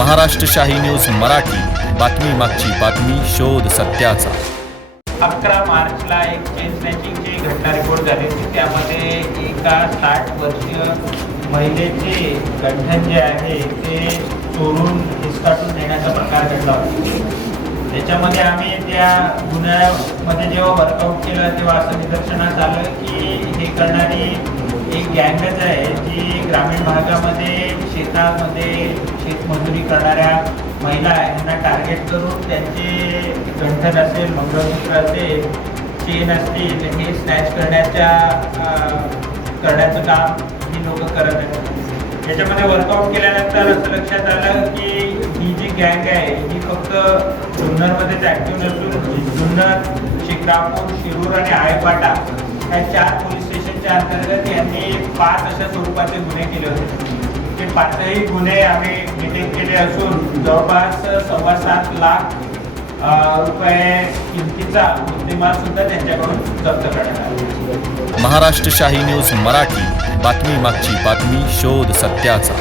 महाराष्ट्र शाही न्यूज मराठी, बातमी मागची बातमी, शोध सत्याचा। 11 मार्चला एक चेन स्नॅचिंगची घटना रिपोर्ट झाली होती। त्यामध्ये एका 60 वर्षीय महिलेचे गंठन जे आहे ते चोरून हिसकाटून नेण्याचा प्रकार घडला होता। त्याच्यामध्ये आम्ही त्या गुन्ह्यामध्ये जेव्हा वर्कआउट केलं तेव्हा असं निदर्शनास आलं की हे करणारी एक गँगच आहे जी ग्रामीण भागामध्ये शेतामध्ये शेतमजुरी करणाऱ्या महिला यांना टार्गेट करून त्यांचे गंठन असेल, मंगळसूत्र असेल, चेन असतील हे स्नॅच करण्याचं काम ही लोक करत आहेत। याच्यामध्ये वर्कआउट केल्यानंतर असं लक्षात आलं की ही जी गँग आहे ही फक्त जुन्नरमध्येच ॲक्टिव्ह नसून जुन्नर, शिक्रापूर, शिरूर आणि आळेपाटा या 4 पोलीस स्टेशनच्या अंतर्गत यांनी 5 अशा स्वरूपाचे गुन्हे केले होते। ते 5ही गुन्हे आम्ही डिटेक्ट केले असून जवळपास 7.25 लाख रुपये किमतीचा मुद्देमाल सुद्धा त्यांच्याकडून जप्त करण्यात आला। महाराष्ट्र शाही न्यूज मराठी, बातमी मागची बातमी, शोध सत्याचा।